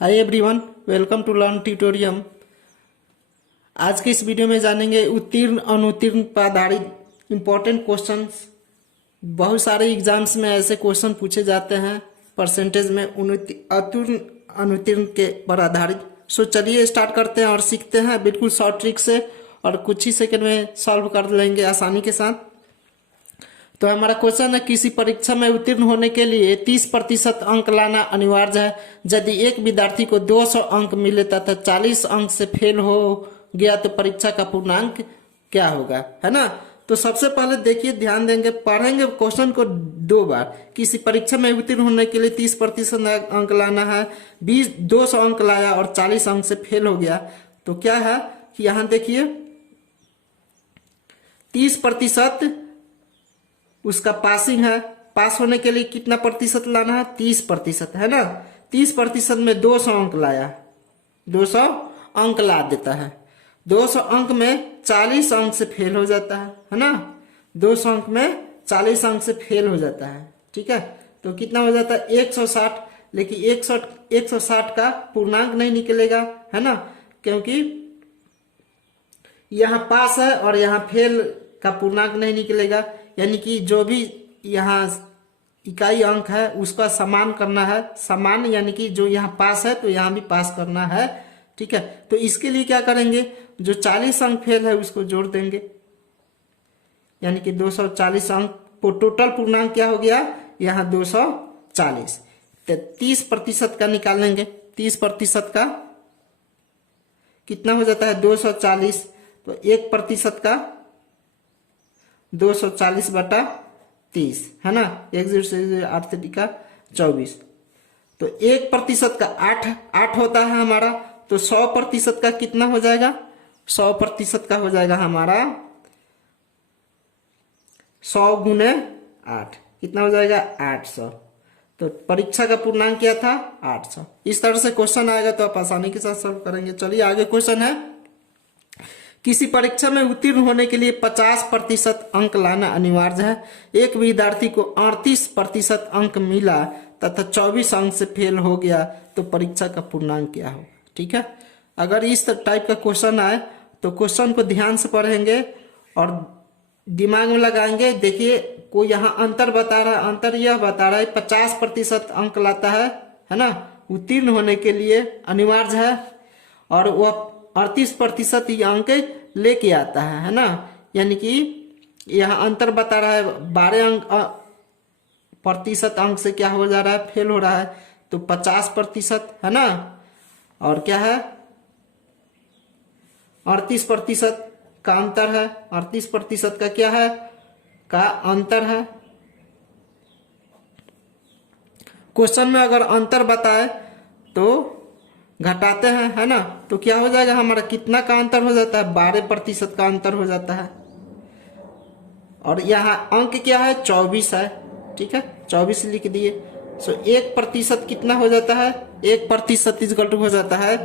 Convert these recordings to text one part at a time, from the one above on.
Hi everyone, welcome to Learn Tutorium. आज के इस वीडियो में जानेंगे उत्तीर्ण अनुत्तीर्ण पर आधारित इम्पोर्टेंट क्वेश्चंस। बहुत सारे एग्जाम्स में ऐसे क्वेश्चन पूछे जाते हैं परसेंटेज में उत्तीर्ण अनुत्तीर्ण के पर आधारित। सो चलिए स्टार्ट करते हैं और सीखते हैं बिल्कुल शॉर्ट ट्रिक से, और कुछ ही सेकंड में सॉल्व कर लेंगे आसानी के साथ। तो हमारा क्वेश्चन है, किसी परीक्षा में उत्तीर्ण होने के लिए 30% अंक लाना अनिवार्य है। यदि एक विद्यार्थी को 200 अंक मिले तथा 40 अंक से फेल हो गया तो परीक्षा का पूर्णांक क्या होगा, है ना। तो सबसे पहले देखिए, ध्यान देंगे, पढ़ेंगे क्वेश्चन को 2 बार। किसी परीक्षा में उत्तीर्ण होने के लिए 30% अंक लाना है, 200 अंक लाया और 40 अंक से फेल हो गया तो क्या है कि यहाँ देखिए 30% उसका पासिंग है। पास होने के लिए कितना प्रतिशत लाना है, 30%, है ना। 30% में 200 अंक लाया, 200 अंक ला देता है। 200 अंक में 40 अंक से फेल हो जाता है ना। 200 अंक में 40 अंक से फेल हो जाता है, ठीक है। तो कितना हो जाता है, 160। लेकिन 160 का पूर्णांक नहीं निकलेगा, है ना, क्योंकि यहाँ पास है और यहाँ फेल का पूर्णांक नहीं निकलेगा। यानी कि जो भी यहाँ इकाई अंक है उसका समान करना है। समान यानी कि जो यहाँ पास है तो यहाँ भी पास करना है, ठीक है। तो इसके लिए क्या करेंगे, जो 40 अंक फेल है उसको जोड़ देंगे, यानी कि 240 अंक। टोटल पूर्णांक क्या हो गया, यहाँ 240। तो 30% का निकालेंगे। 30% का कितना हो जाता है, 240। तो 1% का 240/30, है ना। 1 0 से 8 से का 24। तो 1% का 8 होता है हमारा। तो 100% का कितना हो जाएगा, 100% का हो जाएगा हमारा 100 गुने 8, कितना हो जाएगा, 800। तो परीक्षा का पूर्णांक क्या था, 800। इस तरह से क्वेश्चन आएगा तो आप आसानी के साथ सॉल्व करेंगे। चलिए आगे क्वेश्चन है, किसी परीक्षा में उत्तीर्ण होने के लिए 50% अंक लाना अनिवार्य है। एक विद्यार्थी को 38% अंक मिला तथा 24 अंक से फेल हो गया तो परीक्षा का पूर्णांक क्या हो, ठीक है। अगर इस टाइप का क्वेश्चन आए तो क्वेश्चन को ध्यान से पढ़ेंगे और दिमाग में लगाएंगे। देखिए, कोई यहाँ अंतर बता रहा है, अंतर यह बता रहा है 50% अंक लाता है ना, उत्तीर्ण होने के लिए अनिवार्य है, और वह 38% ही अंक लेके आता है ना। यानी कि यहाँ अंतर बता रहा है 12% अंक से क्या हो जा रहा है, फेल हो रहा है। तो 50%, है ना, और क्या है 38% का अंतर है। 38% का क्या है, का अंतर है। क्वेश्चन में अगर अंतर बताए तो घटाते हैं, है ना। तो क्या हो जाएगा हमारा, कितना का अंतर हो जाता है, 12% का अंतर हो जाता है। और यहाँ अंक क्या है, 24 है, ठीक है, 24 लिख दिए। सो 1% कितना हो जाता है, 1% इक्वल टू हो जाता है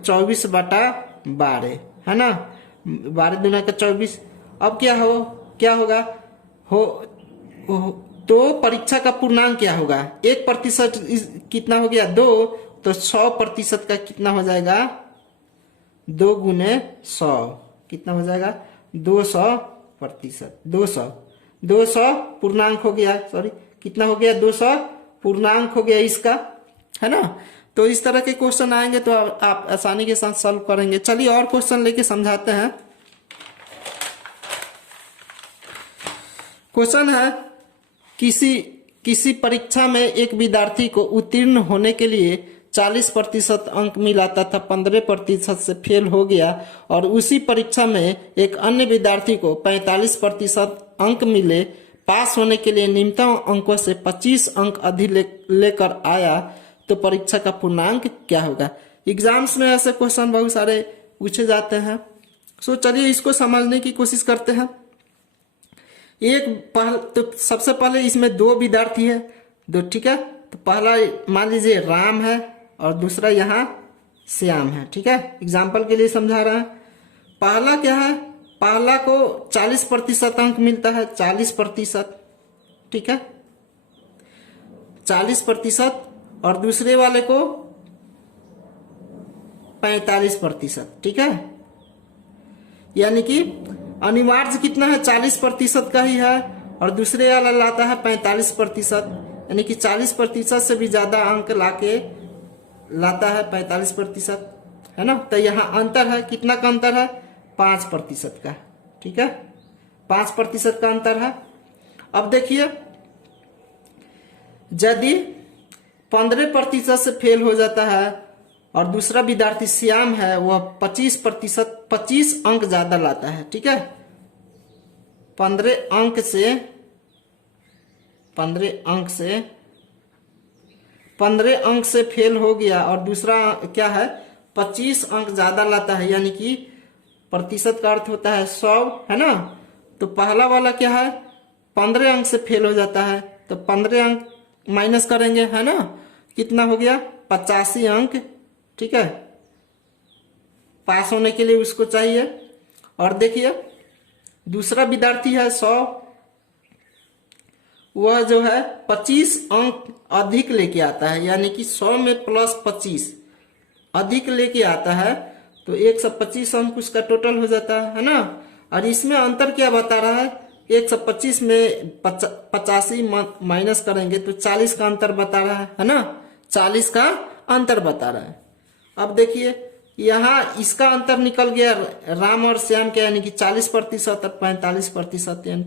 24/12, है ना। 12 दूना का 24। अब क्या होगा तो परीक्षा का पूर्णांक क्या होगा, 1% कितना हो गया, 2। तो 100% का कितना हो जाएगा, 2 गुने 100, कितना हो जाएगा, 200%। 200 पूर्णांक हो गया, सॉरी कितना हो गया, 200 पूर्णांक हो गया इसका, है ना। तो इस तरह के क्वेश्चन आएंगे तो आप आसानी के साथ सॉल्व करेंगे। चलिए और क्वेश्चन लेके समझाते हैं। क्वेश्चन है, किसी परीक्षा में एक विद्यार्थी को उत्तीर्ण होने के लिए 40% अंक मिला तथा 15% से फेल हो गया, और उसी परीक्षा में एक अन्य विद्यार्थी को 45% अंक मिले। पास होने के लिए न्यूनतम अंकों से 25 अंक अधिक लेकर आया तो परीक्षा का पूर्णांक क्या होगा। एग्जाम्स में ऐसे क्वेश्चन बहुत सारे पूछे जाते हैं। सो चलिए इसको समझने की कोशिश करते हैं। तो सबसे पहले इसमें 2 विद्यार्थी है, 2, ठीक है। तो पहला मान लीजिए राम है और दूसरा यहाँ श्याम है, ठीक है। एग्जाम्पल के लिए समझा रहा है। पहला क्या है, पहला को 40% अंक मिलता है, 40%, ठीक है, 40%। और दूसरे वाले को 45%। ठीक है, यानी कि अनिवार्य कितना है, 40% का ही है, और दूसरे वाला लाता है 45%, यानी कि 40% से भी ज्यादा अंक लाके लाता है 45%, है ना। तो यहाँ अंतर है, कितना का अंतर है, 5% का। ठीक है, 5% का अंतर है। अब देखिए, यदि 15% से फेल हो जाता है और दूसरा विद्यार्थी श्याम है, वह 25%, 25 अंक ज्यादा लाता है। ठीक है, 15 अंक से 15 अंक से फेल हो गया, और दूसरा क्या है, 25 अंक ज्यादा लाता है, यानी कि प्रतिशत का अर्थ होता है 100, है ना। तो पहला वाला क्या है, 15 अंक से फेल हो जाता है, तो 15 अंक माइनस करेंगे, है ना, कितना हो गया, 85 अंक। ठीक है, पास होने के लिए उसको चाहिए। और देखिए, दूसरा विद्यार्थी है 100, वह जो है 25 अंक अधिक लेके आता है, यानी कि 100 में +25 अधिक लेके आता है, तो 125 अंक उसका टोटल हो जाता है ना। और इसमें अंतर क्या बता रहा है, 125 में 85 माइनस करेंगे तो 40 का अंतर बता रहा है ना, 40 का अंतर बता रहा है। अब देखिए, यहाँ इसका अंतर निकल गया राम और श्याम के, यानी कि 40% और 45%।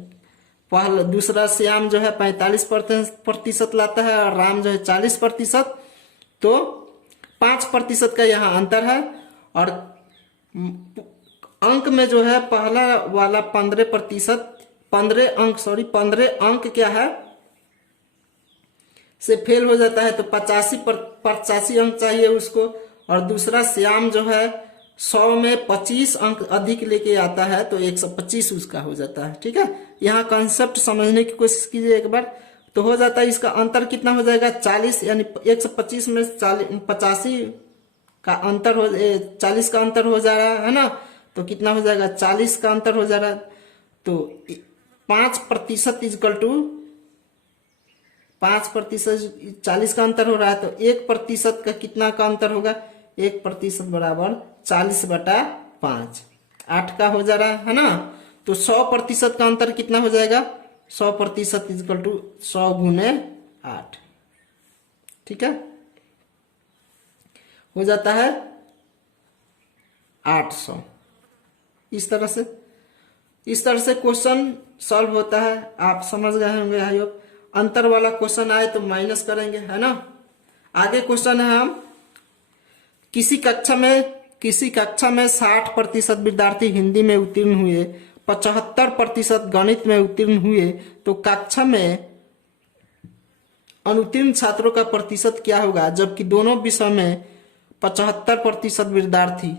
पहला दूसरा श्याम जो है 45% लाता है, और राम जो है 40%, तो 5% का यहाँ अंतर है। और अंक में जो है पहला वाला 15 अंक क्या है से फेल हो जाता है, तो 85 अंक चाहिए उसको। और दूसरा श्याम जो है 100 में 25 अंक अधिक लेके आता है, तो 125 उसका हो जाता है। ठीक है, यहाँ कॉन्सेप्ट समझने की कोशिश कीजिए एक बार, तो हो जाता है इसका अंतर कितना हो जाएगा, 40, यानी 125 में 85 का अंतर हो, 40 का अंतर हो जा रहा है ना, तो कितना हो जाएगा, 40 का अंतर हो जा रहा है। तो 5% इजकल टू 5%, 40 का अंतर हो रहा है, तो 1% का कितना का अंतर होगा, 1% बराबर 40/5, 8 का हो जा रहा है ना। तो 100% का अंतर कितना हो जाएगा, 100% इजकल टू 100 गुने 8। ठीक है, हो जाता है 800। इस तरह से क्वेश्चन सॉल्व होता है। आप समझ गए होंगे आई होप। अंतर वाला क्वेश्चन आए तो माइनस करेंगे, है ना। आगे क्वेश्चन है, हम किसी कक्षा में 60% विद्यार्थी हिंदी में उत्तीर्ण हुए, 75% गणित में उत्तीर्ण हुए, तो कक्षा में अनुत्तीर्ण छात्रों का प्रतिशत क्या होगा, जबकि दोनों विषय में 75% विद्यार्थी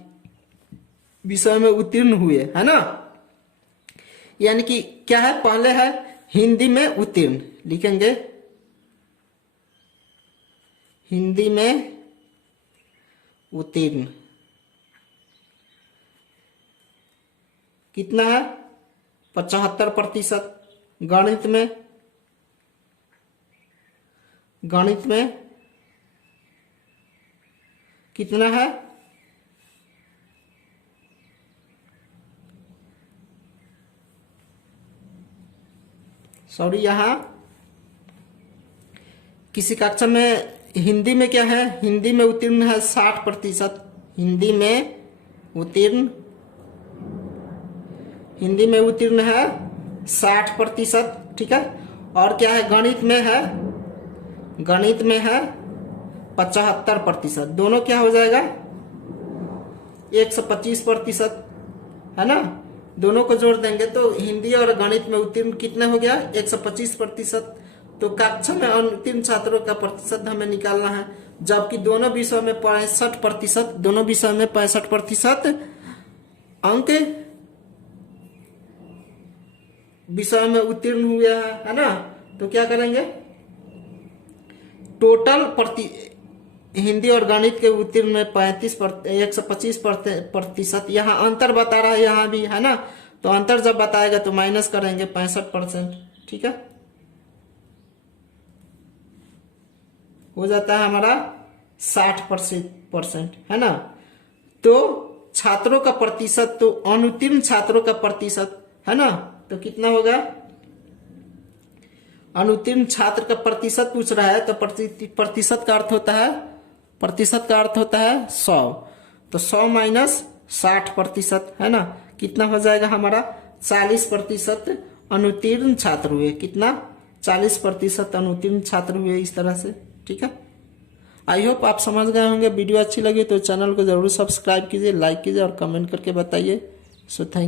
विषय में उत्तीर्ण हुए, है ना। यानी कि क्या है, पहले है हिंदी में उत्तीर्ण, लिखेंगे हिंदी में उत्तीर्ण कितना है, 75%। गणित में कितना है, सॉरी, यहाँ किसी कक्षा में हिंदी में क्या है, हिंदी में उत्तीर्ण है 60%, हिंदी में उत्तीर्ण है 60%। ठीक है, और क्या है, गणित में है 75%। दोनों क्या हो जाएगा, 125%, है ना। दोनों को जोड़ देंगे तो हिंदी और गणित में उत्तीर्ण कितने हो गया, 125%। तो कक्षा में अनुत्तीर्ण छात्रों का प्रतिशत हमें निकालना है, जबकि दोनों विषयों में 65% अंक विषय में उत्तीर्ण हुए है ना। तो क्या करेंगे, टोटल हिंदी और गणित के उत्तीर्ण में 125%। यहाँ अंतर बता रहा है, यहाँ भी है ना, तो अंतर जब बताएगा तो माइनस करेंगे 65%। ठीक है, हो जाता है हमारा 60%, है ना। तो छात्रों का प्रतिशत, तो अनुत्तीर्ण छात्रों का प्रतिशत है ना, तो कितना होगा, अनुत्तीर्ण छात्र का प्रतिशत पूछ रहा है, तो प्रतिशत का अर्थ होता है, प्रतिशत का अर्थ होता है 100, तो 100 माइनस 60% है ना, कितना हो जाएगा हमारा 40% अनुत्तीर्ण छात्र हुए, कितना 40% अनुत्तीर्ण छात्र हुए, इस तरह से। ठीक है, आई होप आप समझ गए होंगे। वीडियो अच्छी लगी तो चैनल को जरूर सब्सक्राइब कीजिए, लाइक कीजिए और कमेंट करके बताइए। So thank